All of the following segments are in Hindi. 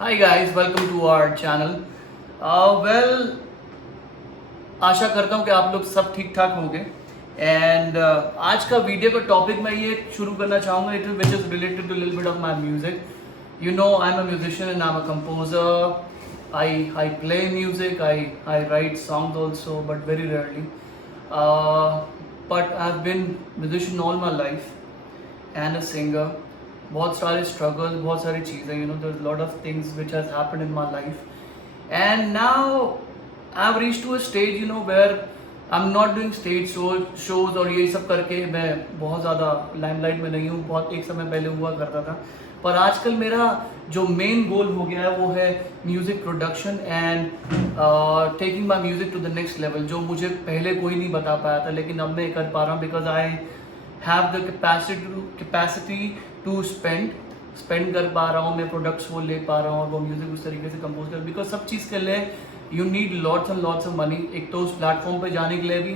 Hi guys, welcome to our channel. Well, आशा करता हूँ कि आप लोग सब ठीक ठाक होंगे एंड आज का वीडियो का टॉपिक मैं ये शुरू करना चाहूँगा it which is related to little bit of my music. You know, I'm a musician and I'm a composer. I play music. I write songs also, but very rarely. But I've been musician all my life and a singer. बहुत सारे स्ट्रगल, बहुत सारी चीज़ें, you know, there's a lot of things which has happened in my life, and now I've reached to a stage, you know, where I'm not doing stage shows और ये सब करके मैं बहुत ज़्यादा लाइमलाइट में नहीं हूँ. बहुत एक समय पहले हुआ करता था, पर आजकल मेरा जो मेन गोल हो गया है वो है music production and taking my music to the next level, जो मुझे पहले कोई नहीं बता पाया था लेकिन अब मैं कर पा रहा हूँ because I have the capacity to spend कर पा रहा हूँ. मैं प्रोडक्ट्स वो ले पा रहा हूँ और वो म्यूज़िक उस तरीके से कंपोज कर, बिकॉज सब चीज़ के लिए you need lots and lots of money. एक तो उस प्लेटफॉर्म पे जाने के लिए भी,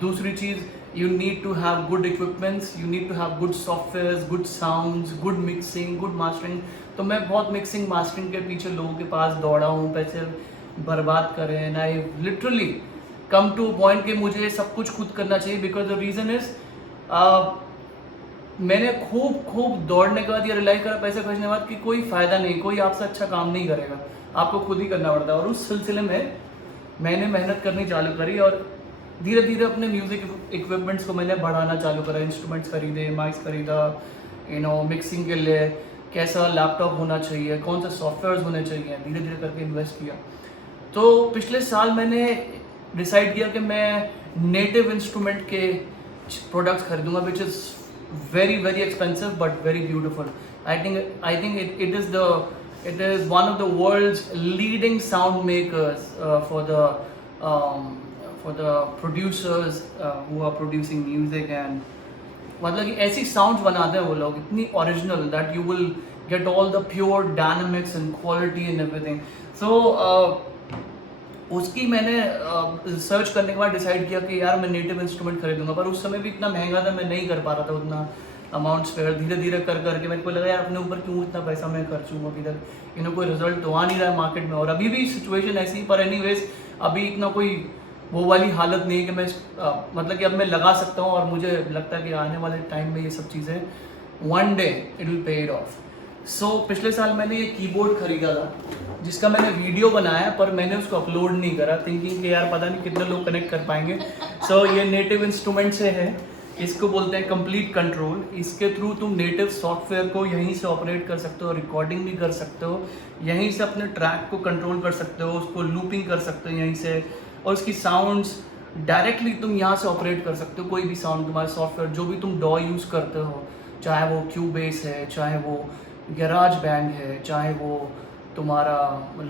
दूसरी चीज़ you need to have good equipments, you need to have good softwares, good sounds, good mixing, good mastering. तो मैं बहुत मिक्सिंग मास्टरिंग के पीछे लोगों के पास दौड़ा हूँ, पैसे बर्बाद करे, and I literally come two point कि मुझे सब कुछ खुद करना चाहिए. बिकॉज द रीज़न इज मैंने खूब दौड़ने के बाद ये रियलाइज करा पैसे खर्चने के बाद कि कोई फ़ायदा नहीं, कोई आपसे अच्छा काम नहीं करेगा, आपको खुद ही करना पड़ता है. और उस सिलसिले में मैंने मेहनत करनी चालू करी और धीरे धीरे अपने म्यूज़िक इक्विपमेंट्स को मैंने बढ़ाना चालू करा. इंस्ट्रूमेंट्स खरीदे, माइक्स खरीदा, यू नो, मिक्सिंग के लिए कैसा लैपटॉप होना चाहिए, कौन से सॉफ्टवेयर्स होने चाहिए, धीरे धीरे करके इन्वेस्ट किया. तो पिछले साल मैंने डिसाइड किया कि मैं नेटिव इंस्ट्रूमेंट के प्रोडक्ट्स खरीदूंगा, which is very expensive but very beautiful. I think it is one of the world's leading sound makers for the producers who are producing music. And मतलब कि ऐसी साउंड्स बनाते हैं वो लोग इतनी original that you will get all the pure dynamics and quality and everything. So उसकी मैंने रिसर्च करने के बाद डिसाइड किया कि यार मैं नेटिव इंस्ट्रूमेंट खरीदूंगा. पर उस समय भी इतना महंगा था, मैं नहीं कर पा रहा था उतना अमाउंट स्पेयर. धीरे धीरे कर करके मेरे को लगा यार अपने ऊपर क्यों इतना पैसा मैं खर्चूँ, अभी तक इन्हें कोई रिजल्ट तो आ नहीं रहा है मार्केट में, और अभी भी सिचुएशन ऐसी ही. पर एनीवेज अभी इतना कोई वो वाली हालत नहीं है कि मैं मतलब कि अब मैं लगा सकता हूँ, और मुझे लगता है कि आने वाले टाइम में ये सब चीज़ें one day it will pay it off. So पिछले साल मैंने ये कीबोर्ड खरीदा था जिसका मैंने वीडियो बनाया, पर मैंने उसको अपलोड नहीं करा, थिंकिंग कि यार पता नहीं कितने लोग कनेक्ट कर पाएंगे. सो ये नेटिव इंस्ट्रूमेंट से है, इसको बोलते हैं कंप्लीट कंट्रोल. इसके थ्रू तुम नेटिव सॉफ्टवेयर को यहीं से ऑपरेट कर सकते हो, रिकॉर्डिंग भी कर सकते हो, यहीं से अपने ट्रैक को कंट्रोल कर सकते हो, उसको लूपिंग कर सकते हो यहीं से, और उसकी साउंड्स डायरेक्टली तुम यहाँ से ऑपरेट कर सकते हो. कोई भी साउंड तुम्हारे सॉफ्टवेयर जो भी तुम डॉ यूज़ करते हो, चाहे वो क्यूबेस है, चाहे वो गैराज बैंड है, चाहे वो तुम्हारा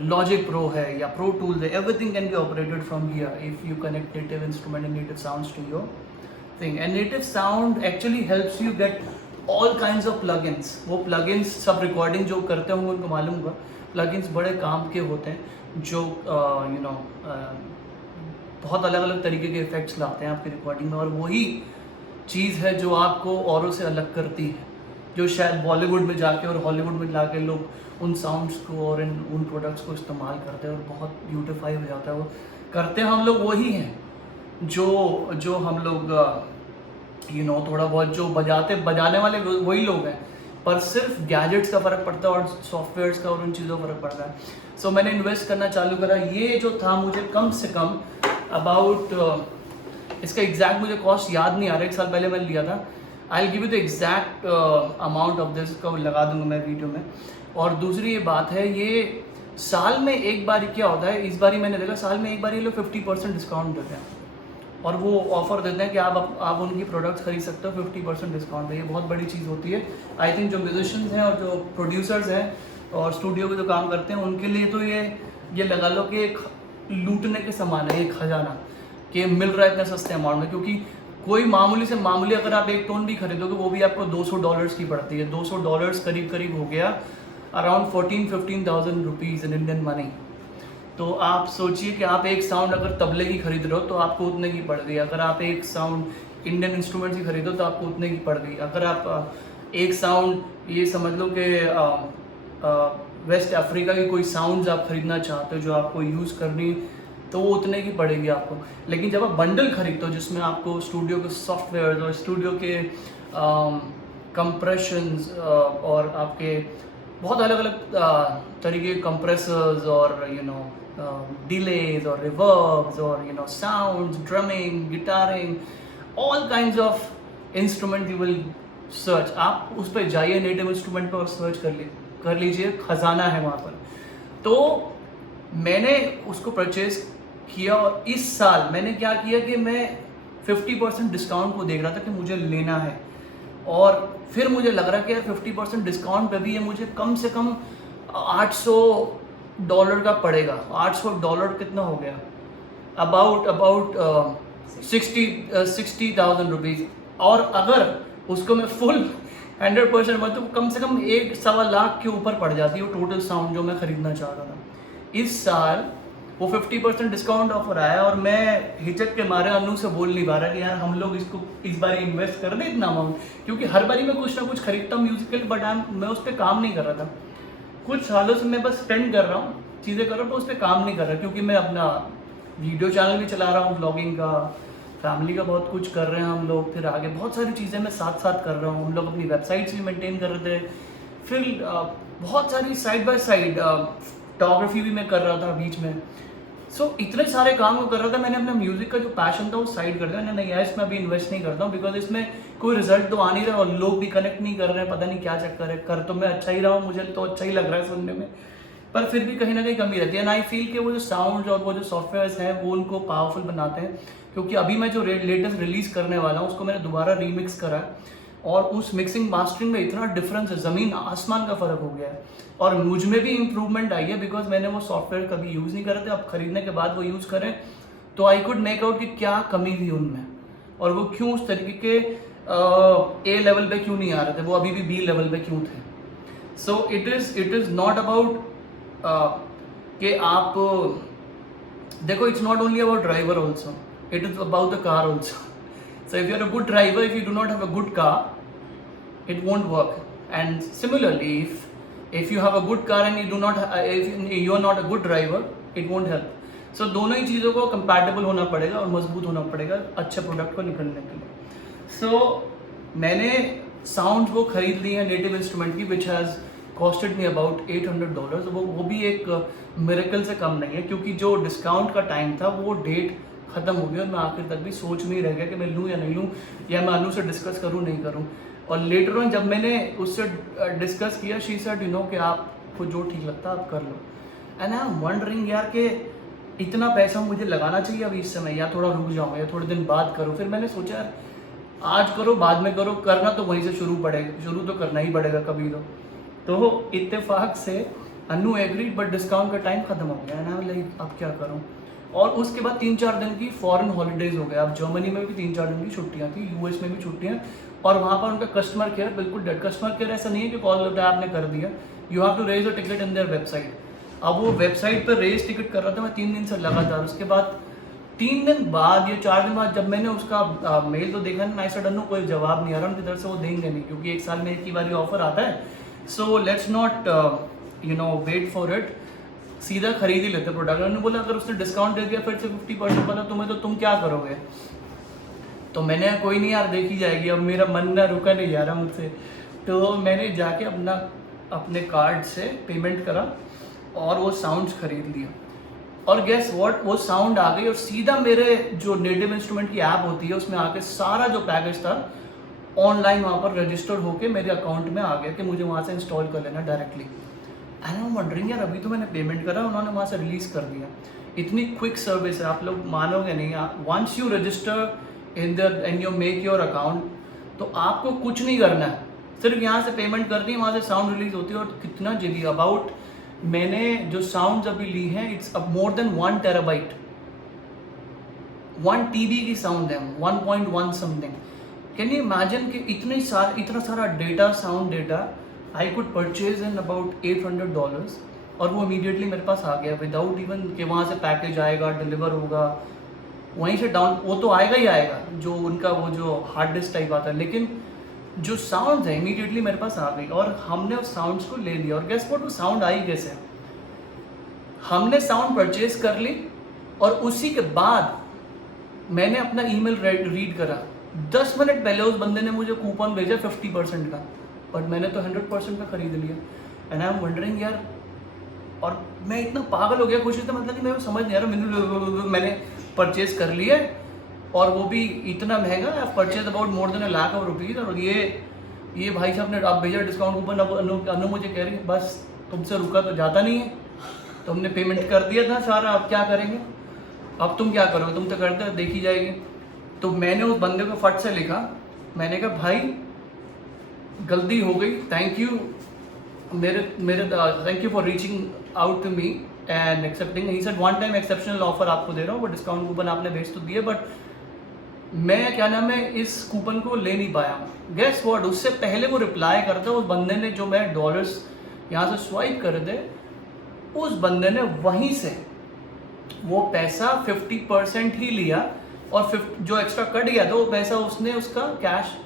लॉजिक प्रो है या प्रो टूल्स है, everything can be operated from here if you connect Native Instrument and Native Sounds to your thing. And Native Sound actually helps you get all kinds of plugins. वो प्लगइन्स सब रिकॉर्डिंग जो करते होंगे उनको मालूम होगा, प्लगइन्स बड़े काम के होते हैं जो यू नो बहुत अलग अलग तरीके के इफेक्ट्स लाते हैं आपकी रिकॉर्डिंग में, और वही चीज़ है जो आपको औरों से अलग करती है, जो शायद बॉलीवुड में जाके और हॉलीवुड में जाके लोग उन साउंड्स को और उन प्रोडक्ट्स को इस्तेमाल करते हैं और बहुत ब्यूटीफाई हो जाता है. वो करते हम लोग वही हैं जो हम लोग यू नो थोड़ा बहुत जो बजाने वाले वही लोग हैं, पर सिर्फ गैजेट्स का फ़र्क पड़ता है और सॉफ्टवेयर्स का और उन चीज़ों का फ़र्क पड़ता है. सो मैंने इन्वेस्ट करना चालू करा. ये जो था मुझे कम से कम अबाउट इसका एग्जैक्ट मुझे कॉस्ट याद नहीं आ रहा, 1 साल पहले मैंने लिया था. I will give you the exact amount of this का लगा दूंगा मैं वीडियो में. और दूसरी ये बात है, ये साल में एक बार क्या होता है, इस बार ही मैंने देखा साल में एक बार ये लोग 50% डिस्काउंट देते हैं, और वो ऑफर देते हैं कि आप उनकी प्रोडक्ट्स खरीद सकते हो 50% डिस्काउंट पे. ये बहुत बड़ी चीज़ होती है. आई थिंक जो म्यूजिशियंस हैं और जो प्रोड्यूसर्स हैं और स्टूडियो के जो काम करते हैं उनके लिए तो ये लगा लो कि एक लूटने के समान है, एक खजाना कि मिल रहा है इतने सस्ते अमाउंट में. क्योंकि कोई मामूली से मामूली अगर आप एक टोन भी खरीदोगे वो भी आपको $200 की पड़ती है. $200 करीब हो गया around 14-15,000 rupees in Indian money. तो आप सोचिए कि आप एक साउंड अगर तबले की खरीद रहे हो तो आपको उतने की पड़ गई, अगर आप एक साउंड इंडियन इंस्ट्रूमेंट की खरीदो तो आपको उतने की पड़ गई, अगर आप एक साउंड ये समझ लो कि वेस्ट अफ्रीका की कोई साउंड्स आप खरीदना चाहते हो जो आपको यूज़ करनी, तो वो उतने की पड़ेगी आपको। लेकिन जब आप बंडल खरीदते हो जिसमें आपको स्टूडियो के सॉफ्टवेयर और स्टूडियो के कंप्रेशंस और आपके बहुत अलग अलग तरीके के कंप्रेसर्स और डिलेज और रिवर्ब्स और sounds, drumming, guitaring, all kinds of instrument you will search. आप उस पर जाइए नेटिव इंस्ट्रूमेंट पर और सर्च कर लीजिए, खजाना है वहाँ पर। तो मैंने उसको परचेज किया और इस साल मैंने क्या किया कि मैं 50% डिस्काउंट को देख रहा था कि मुझे लेना है, और फिर मुझे लग रहा कि यार 50% डिस्काउंट पे भी ये मुझे कम से कम $800 का पड़ेगा। $800 कितना हो गया? About 60,000 rupees. और अगर उसको मैं फुल 100% तो कम से कम 1-1.25 लाख के ऊपर पड़ जाती है वो टोटल साउंड जो मैं खरीदना चाहता था। इस साल वो 50% डिस्काउंट ऑफर आया और मैं हिचक के मारे अनु से बोल नहीं पा रहा कि यार हम लोग इसको इस बार इन्वेस्ट कर दें इतना अमाउंट, क्योंकि हर बारी मैं कुछ ना कुछ खरीदता हूँ म्यूजिकल, बट मैं उस पर काम नहीं कर रहा था। कुछ सालों से मैं बस स्पेंड कर रहा हूँ, चीज़ें कर रहा हूँ, तो उस पर काम नहीं कर रहा, क्योंकि मैं अपना वीडियो चैनल भी चला रहा हूँ, ब्लॉगिंग का, फैमिली का बहुत कुछ कर रहे हैं हम लोग, फिर आगे बहुत सारी चीज़ें मैं साथ साथ कर रहा हूँ। हम लोग अपनी वेबसाइट्स भी मेंटेन कर रहे थे, फिर बहुत सारी साइड बाय साइड फोटोग्राफी भी मैं कर रहा था बीच में। इतने सारे काम को कर रहा था, मैंने अपना म्यूजिक का जो पैशन था वो साइड कर दिया। नहीं यार इसमें अभी इन्वेस्ट नहीं करता हूँ, बिकॉज इसमें कोई रिजल्ट तो आ नहीं रहा और लोग भी कनेक्ट नहीं कर रहे हैं, पता नहीं क्या चक्कर है। कर तो मैं अच्छा ही रहा हूँ, मुझे तो अच्छा ही लग रहा है सुनने में, पर फिर भी कहीं ना कहीं कमी रहती है। एंड आई फील कि वो जो साउंड और वो जो सॉफ्टवेयर्स हैं वो उनको पावरफुल बनाते हैं, क्योंकि अभी मैं जो लेटेस्ट रिलीज़ करने वाला हूँ उसको मैंने दोबारा रीमिक्स करा है, और उस मिक्सिंग मास्टरिंग में इतना डिफरेंस है, ज़मीन आसमान का फ़र्क हो गया है। और मुझ में भी इम्प्रूवमेंट आई है, बिकॉज मैंने वो सॉफ्टवेयर कभी यूज़ नहीं करे थे, अब खरीदने के बाद वो यूज़ करें तो आई कुड मेक आउट कि क्या कमी थी उनमें, और वो क्यों उस तरीके के ए लेवल पे क्यों नहीं आ रहे थे, वो अभी भी बी लेवल पे क्यों थे। So it is not about कि आप देखो, it's not only about driver also, it is about the car also. So if you're a good driver, if you do not have a good car, it won't work. And similarly, if you have a good car and you do not, if you are not a good driver, it won't help. So दोनों ही चीज़ों को compatible होना पड़ेगा और मजबूत होना पड़ेगा अच्छे प्रोडक्ट को निकलने के लिए। So मैंने साउंड वो खरीद ली है नेटिव इंस्ट्रूमेंट की, which has costed me about $800। वो भी एक मिरेकल से कम नहीं है, क्योंकि जो डिस्काउंट का टाइम था वो डेट ख़त्म हो गया और मैं आखिर तक भी सोच में ही रह गया कि मैं लूँ या नहीं लूँ, या मैं अनु से डिस्कस करूँ नहीं करूँ। और लेटर ऑन जब मैंने उससे डिस्कस किया, शी सेड कि आपको जो ठीक लगता है आप कर लो। एंड आई एम वंडरिंग यार कि इतना पैसा मुझे लगाना चाहिए अभी इस समय, या थोड़ा रुक जाऊँ या थोड़े दिन बाद करूँ। फिर मैंने सोचा यार आज करो बाद में करो, करना तो वहीं से शुरू तो करना ही पड़ेगा कभी तो इत्तेफाक से अनु एग्रीड, बट डिस्काउंट का टाइम ख़त्म हो गया। एंड आई लाइक अब क्या करूँ। और उसके बाद 3-4 दिन की फॉरेन हॉलीडेज हो गए। अब जर्मनी में भी 3-4 दिन की छुट्टियां थी, यूएस में भी छुट्टियां, और वहाँ पर उनका कस्टमर केयर बिल्कुल डेड। कस्टमर केयर ऐसा नहीं है कि कॉल आपने कर दिया, you have to raise a ticket in their website. अब वो वेबसाइट पर रेज टिकट कर रहा था मैं 3 दिन से लगातार। उसके बाद 3 दिन बाद या 4 दिन बाद जब मैंने उसका मेल तो देखा ना, आई सेड कोई जवाब नहीं आ रहा उनकी तरफ से, वो देंगे नहीं, क्योंकि 1 साल में एक ही बार ऑफर आता है। So let's not wait for it, सीधा खरीद ही लेते प्रोडक्ट। उन्होंने बोला अगर उसने डिस्काउंट दे दिया फिर से 50% वाला तुम्हें, तो तुम क्या करोगे। तो मैंने कोई नहीं यार देखी जाएगी, अब मेरा मन ना रुका नहीं जा रहा मुझसे, तो मैंने जाके अपने कार्ड से पेमेंट करा और वो साउंड्स खरीद लिया। और गेस व्हाट, वो साउंड आ गई और सीधा मेरे जो नेटिव इंस्ट्रूमेंट की ऐप होती है उसमें आके सारा जो पैकेज था ऑनलाइन वहाँ पर रजिस्टर होके मेरे अकाउंट में आ गया कि मुझे वहाँ से इंस्टॉल कर लेना डायरेक्टली। आई एम वंडरिंग यार अभी तो मैंने पेमेंट करा, उन्होंने वहाँ से रिलीज़ कर दिया। इतनी क्विक सर्विस है, आप लोग मानोगे नहीं। Once you register in you make your account, तो आपको कुछ नहीं करना है, सिर्फ यहाँ से पेमेंट करनी है, वहाँ से साउंड रिलीज होती है। और कितना जीबी, अबाउट मैंने जो साउंड्स अभी ली हैं इट्स अब मोर देन 1 टेराबाइट, 1 TB की साउंड है, 1.1 समथिंग। कैन यू इमेजिन कि इतना सारा data, sound data I could purchase in about $800, और वो इमीडिएटली मेरे पास आ गया विदाउट इवन कि वहाँ से पैकेज आएगा, डिलीवर होगा, वहीं से डाउन, वो तो आएगा ही आएगा, जो उनका वो जो हार्ड डिस्क टाइप आता है। लेकिन जो साउंड है इमीडिएटली मेरे पास आ गई और हमने उस साउंड्स को ले लिया। और गेस व्हाट, वो साउंड आई कैसे? हमने साउंड परचेज कर ली और उसी के बाद मैंने अपना ईमेल रीड करा। 10 मिनट पहले उस बंदे ने मुझे कूपन भेजा 50% का, बट मैंने तो 100% का खरीद लिया। एंड आई एम वंडरिंग यार, और मैं इतना पागल हो गया खुशी से, मतलब कि मैं समझ नहीं आ रहा, मैंने परचेज कर लिया और वो भी इतना महंगा। I purchase about more than $1 lakh rupees. और ये भाई साहब ने आप भेजा डिस्काउंट कूपन। अब अनु मुझे कह रही है बस तुमसे रुका तो जाता नहीं है, तुमने पेमेंट कर दिया था सारा, अब क्या करेंगे, अब तुम क्या करोगे, तुम तो करते हो, देखी जाएगी। तो मैंने उस बंदे को फट से लिखा, मैंने कहा भाई गलती हो गई, thank you thank you for reaching out to me and accepting. He said one time exceptional offer आपको दे रहा हूँ, बट डिस्काउंट कूपन आपने भेज तो दिया, बट मैं क्या नाम है इस कूपन को ले नहीं पाया हूँ। गेस व्हाट, उससे पहले वो रिप्लाई करता, उस बंदे ने जो मैं डॉलर्स यहाँ से स्वाइप कर दे, उस बंदे ने वहीं से वो पैसा 50% ही लिया और जो एक्स्ट्रा कट गया था वो पैसा उसने उसका कैश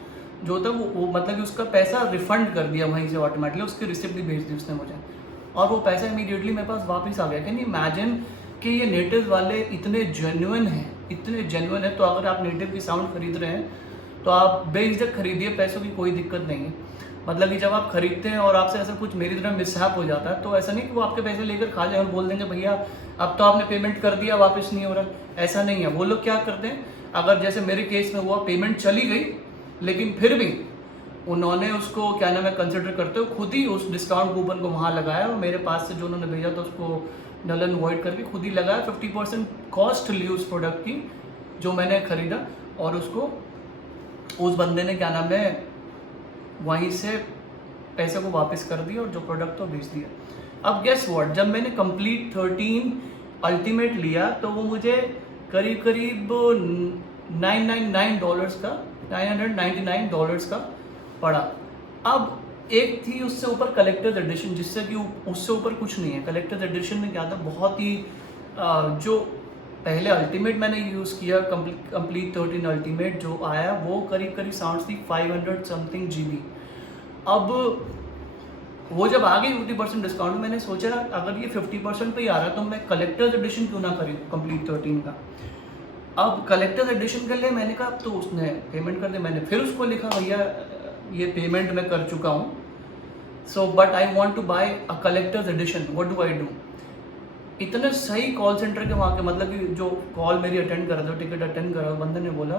जो था वो मतलब कि उसका पैसा रिफंड कर दिया वहीं से ऑटोमेटिकली, उसकी रिसिप्ट भी भेज दी उसने मुझे और वो पैसा इमीडिएटली मेरे पास वापस आ गया। कैन यू इमेजिन कि ये नेटिव वाले इतने जेन्युइन हैं। तो अगर आप नेटिव की साउंड खरीद रहे हैं तो आप बेझिझक खरीदिए, पैसों की कोई दिक्कत नहीं है। मतलब कि जब आप खरीदते हैं और आपसे ऐसा कुछ मेरी तरह मिसहैप हो जाता है तो ऐसा नहीं कि वो आपके पैसे लेकर खा जाए और बोल देंगे भैया अब तो आपने पेमेंट कर दिया वापस नहीं हो रहा, ऐसा नहीं है। वो लोग क्या करते हैं, अगर जैसे मेरे केस में हुआ पेमेंट चली गई लेकिन फिर भी उन्होंने उसको क्या नाम है कंसिडर करते हो खुद ही उस डिस्काउंट कूपन को वहाँ लगाया और मेरे पास से जो उन्होंने भेजा था उसको नल एंड वॉइड करके खुद ही लगाया। 50% कॉस्ट ली उस प्रोडक्ट की जो मैंने खरीदा और उसको उस बंदे ने क्या नाम है वहीं से पैसे को वापस कर दिया और जो प्रोडक्ट तो बेच दिया। अब गेस व्हाट, जब मैंने कंप्लीट 13 अल्टीमेट लिया तो वो मुझे करीब $999 का पड़ा। अब एक थी उससे ऊपर कलेक्टर्स एडिशन, जिससे कि उससे ऊपर कुछ नहीं है। कलेक्टर्स एडिशन में क्या था, बहुत ही जो पहले अल्टीमेट मैंने यूज़ किया कंप्लीट 13 अल्टीमेट जो आया वो करीब साउंड्स थी 500 समथिंग GB। अब वो जब आ गई 50% डिस्काउंट, मैंने सोचा अगर ये 50% पे ही आ रहा है तो मैं कलेक्टर्स एडिशन क्यों ना खरीदूं कंप्लीट 13 का। अब कलेक्टर्स एडिशन के लिए मैंने कहा तो उसने पेमेंट कर दी, मैंने फिर उसको लिखा भैया ये पेमेंट मैं कर चुका हूँ, so but I want to buy a collector's edition, what do I do. इतने सही कॉल सेंटर के वहाँ के मतलब कि जो कॉल मेरी अटेंड कर रहा था, टिकट अटेंड कर रहा, बंदे ने बोला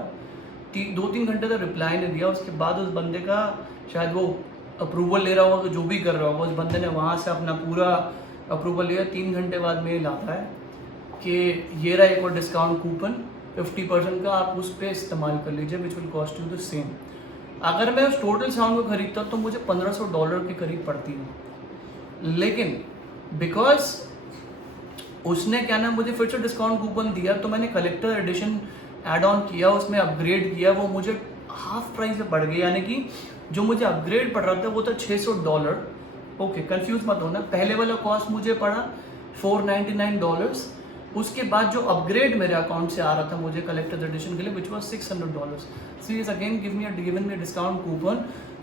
2-3 घंटे तक रिप्लाई नहीं दिया। उसके बाद उस बंदे का शायद वो अप्रूवल ले रहा होगा, जो भी कर रहा होगा, उस बंदे ने वहाँ से अपना पूरा अप्रूवल लिया। 3 घंटे बाद मेल आता है कि ये रहा एक और डिस्काउंट कूपन 50% का, आप उस पर इस्तेमाल कर लीजिए, which will cost you the same. अगर मैं उस टोटल साउंड को खरीदता तो मुझे $1500 के करीब पड़ती है, लेकिन बिकॉज उसने क्या नाम मुझे फिर से डिस्काउंट कूपन दिया तो मैंने कलेक्टर एडिशन ऐड ऑन किया, उसमें अपग्रेड किया, वो मुझे हाफ प्राइस में पड़ गई। यानी कि जो मुझे अपग्रेड पड़ रहा था वो था $600। ओके, कंफ्यूज मत होना, पहले वाला कॉस्ट मुझे पड़ा $499। उसके बाद जो अपग्रेड मेरे अकाउंट से आ रहा था मुझे कलेक्टर एडिशन के लिए which was $600। So is again given me discount coupon,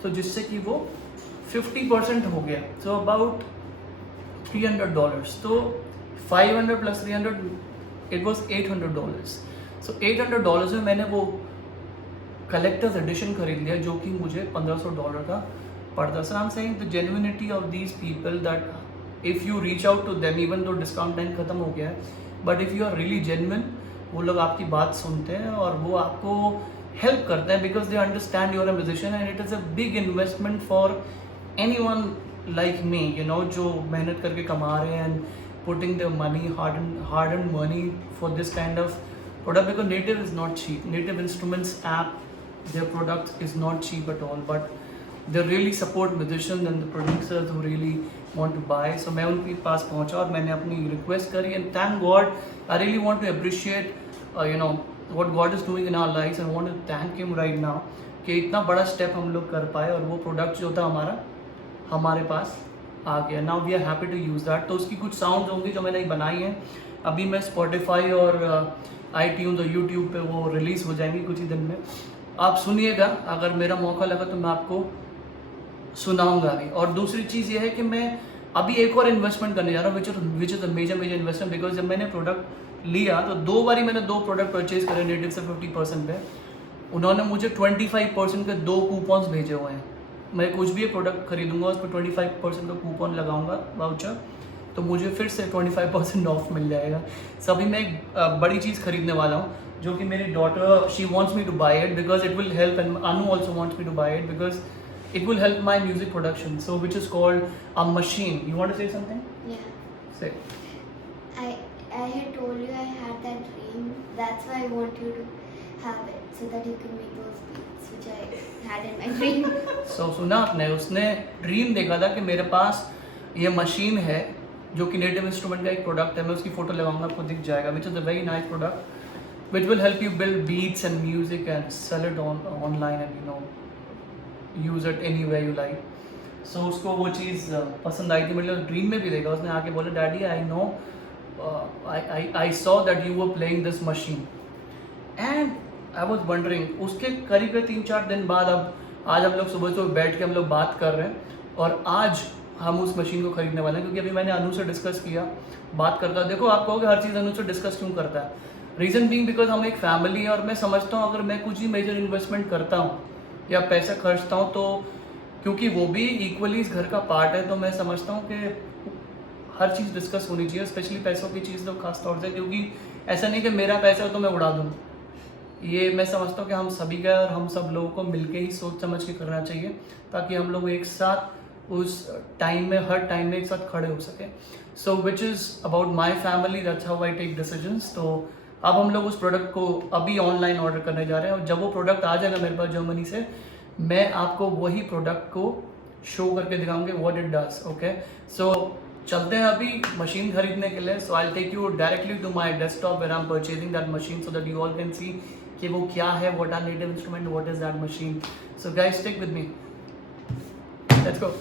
so जिससे कि वो 50% हो गया, सो अबाउट $300। तो 500 प्लस 300 इट वॉज $800। सो $800 में मैंने वो कलेक्टर्स एडिशन खरीद लिया जो कि मुझे $1500 का पड़ता। Sir I am saying the genuinity of these people that if you reach out to them, even though discount time खत्म हो गया है, but if you are really genuine, वो लोग आपकी बात सुनते हैं और वो आपको हेल्प करते हैं because they understand you're a musician and it is a big investment for any one like me, you know, जो मेहनत करके कमा रहे हैं and putting the money hard and money for this kind of product, because native is not cheap. Native Instruments app, their product is not cheap at all, but they really support musicians and the producers who really want to buy. So मैं उनके पास पहुंचा और मैंने अपनी रिक्वेस्ट करी and thank God, I really want to appreciate you know what God is doing in our lives and I want to thank him right now कि इतना बड़ा स्टेप हम लोग कर पाए और वो प्रोडक्ट जो था हमारे पास आ गया। Now we are happy to use that. तो उसकी कुछ साउंड होंगी जो मैंने बनाई हैं, अभी मैं Spotify और iTunes और YouTube पे वो रिलीज़ हो जाएंगी कुछ ही दिन में। आप सुनिएगा, अगर मेरा मौका लगा तो मैं आपको सुनाऊंगा भी। और दूसरी चीज़ ये है कि मैं अभी एक और इन्वेस्टमेंट करने जा रहा हूँ which is a major investment, because जब मैंने प्रोडक्ट लिया तो 2 बारी मैंने 2 प्रोडक्ट परचेज करे नेटिव से 50% पे। उन्होंने मुझे 25% के 2 कूपन्स भेजे हुए हैं। मैं कुछ भी प्रोडक्ट खरीदूंगा उस पर 25% का कूपन लगाऊंगा वाउचर, तो मुझे फिर से 25% ऑफ मिल जाएगा। सो अभी मैं एक बड़ी चीज़ खरीदने वाला हूँ जो कि मेरी daughter she wants me to buy it because it will help, and Anu also wants me to buy it because it will help my music production, so which is called a machine. You want to say something? Yeah. Say. I had told you I had that dream. That's why I want you to have it so that you can make those beats which I had in my dream. So सुना आपने, उसने ड्रीम देखा था कि मेरे पास ये मशीन है जो कि नेटिव इंस्ट्रूमेंट का एक प्रोडक्ट है। मैं उसकी फोटो लगाऊंगा, आपको दिख जाएगा, which is a very nice product which will help you build beats and music and sell it online and you know use it any way you like. So उसको वो चीज़ पसंद आई थी, मतलब ड्रीम में भी देखा। उसने आके बोला daddy I know I saw that you were playing this machine and I was wondering. उसके करीब 3-4 दिन बाद अब आज हम लोग सुबह सुबह बैठ के हम लोग बात कर रहे हैं और आज हम उस मशीन को खरीदने वाले हैं। क्योंकि अभी मैंने अनु से डिस्कस किया, बात करता। देखो आप कहोगे हर चीज़ अनु से डिस्कस क्यों करता है, रीज़न बीइंग बिकॉज हम एक फैमिली है और मैं समझता हूँ अगर मैं कुछ ही मेजर इन्वेस्टमेंट करता हूँ या पैसा खर्चता हूँ तो क्योंकि वो भी इक्वली इस घर का पार्ट है, तो मैं समझता हूँ कि हर चीज़ डिस्कस होनी चाहिए, स्पेशली पैसों की चीज़ तो खास तौर से। क्योंकि ऐसा नहीं कि मेरा पैसा हो तो मैं उड़ा दूँ, ये मैं समझता हूँ कि हम सभी का और हम सब लोगों को मिलके ही सोच समझ के करना चाहिए ताकि हम लोग एक साथ उस टाइम में हर टाइम में एक साथ खड़े हो सके। So which is about my family, that's how I take decisions. तो अब हम लोग उस प्रोडक्ट को अभी ऑनलाइन ऑर्डर करने जा रहे हैं और जब वो प्रोडक्ट आ जाएगा मेरे पास जर्मनी से, मैं आपको वही प्रोडक्ट को शो करके दिखाऊंगे what it does. Okay, so चलते हैं अभी मशीन खरीदने के लिए। So I take you directly to my desktop where I am purchasing that machine so that you all can see कि वो क्या है, what are native instrument, what is that machine. So guys stick with me, let's go.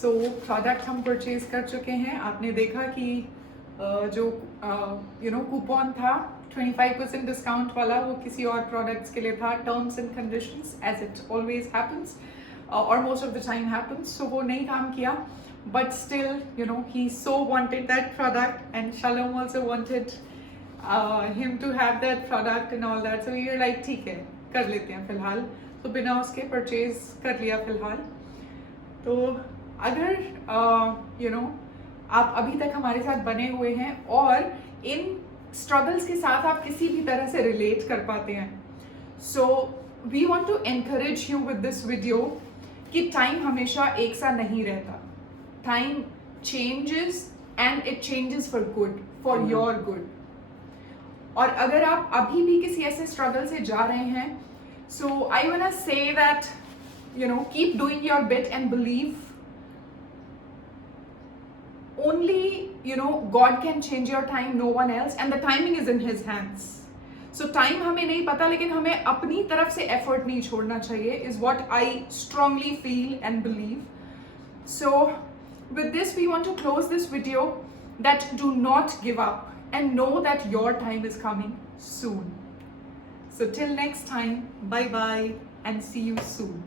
So product हम परचेज कर चुके हैं। आपने देखा कि जो कूपन था 25% डिस्काउंट वाला, वो किसी और प्रोडक्ट्स के लिए था। Terms and conditions as it always happens और most of the time happens, so वो नहीं काम किया। But still he so wanted that product and Shalom also wanted him to have that product and all that, so we were like ठीक है कर लेते हैं फिलहाल। तो बिना उसके परचेज कर लिया फिलहाल। तो अगर आप अभी तक हमारे साथ बने हुए हैं और इन स्ट्रगल्स के साथ आप किसी भी तरह से रिलेट कर पाते हैं, so we want to encourage you with this video कि टाइम हमेशा एक सा नहीं रहता। Time changes and it changes for good, for your good. और अगर आप अभी भी किसी ऐसे स्ट्रगल से जा रहे हैं, so I want to say that keep doing your bit and believe only God can change your time, no one else, and the timing is in his hands. So time हमें नहीं पता, लेकिन हमें अपनी तरफ से effort नहीं छोड़ना चाहिए, is what I strongly feel and believe. So with this we want to close this video that do not give up and know that your time is coming soon. So till next time, bye bye and see you soon.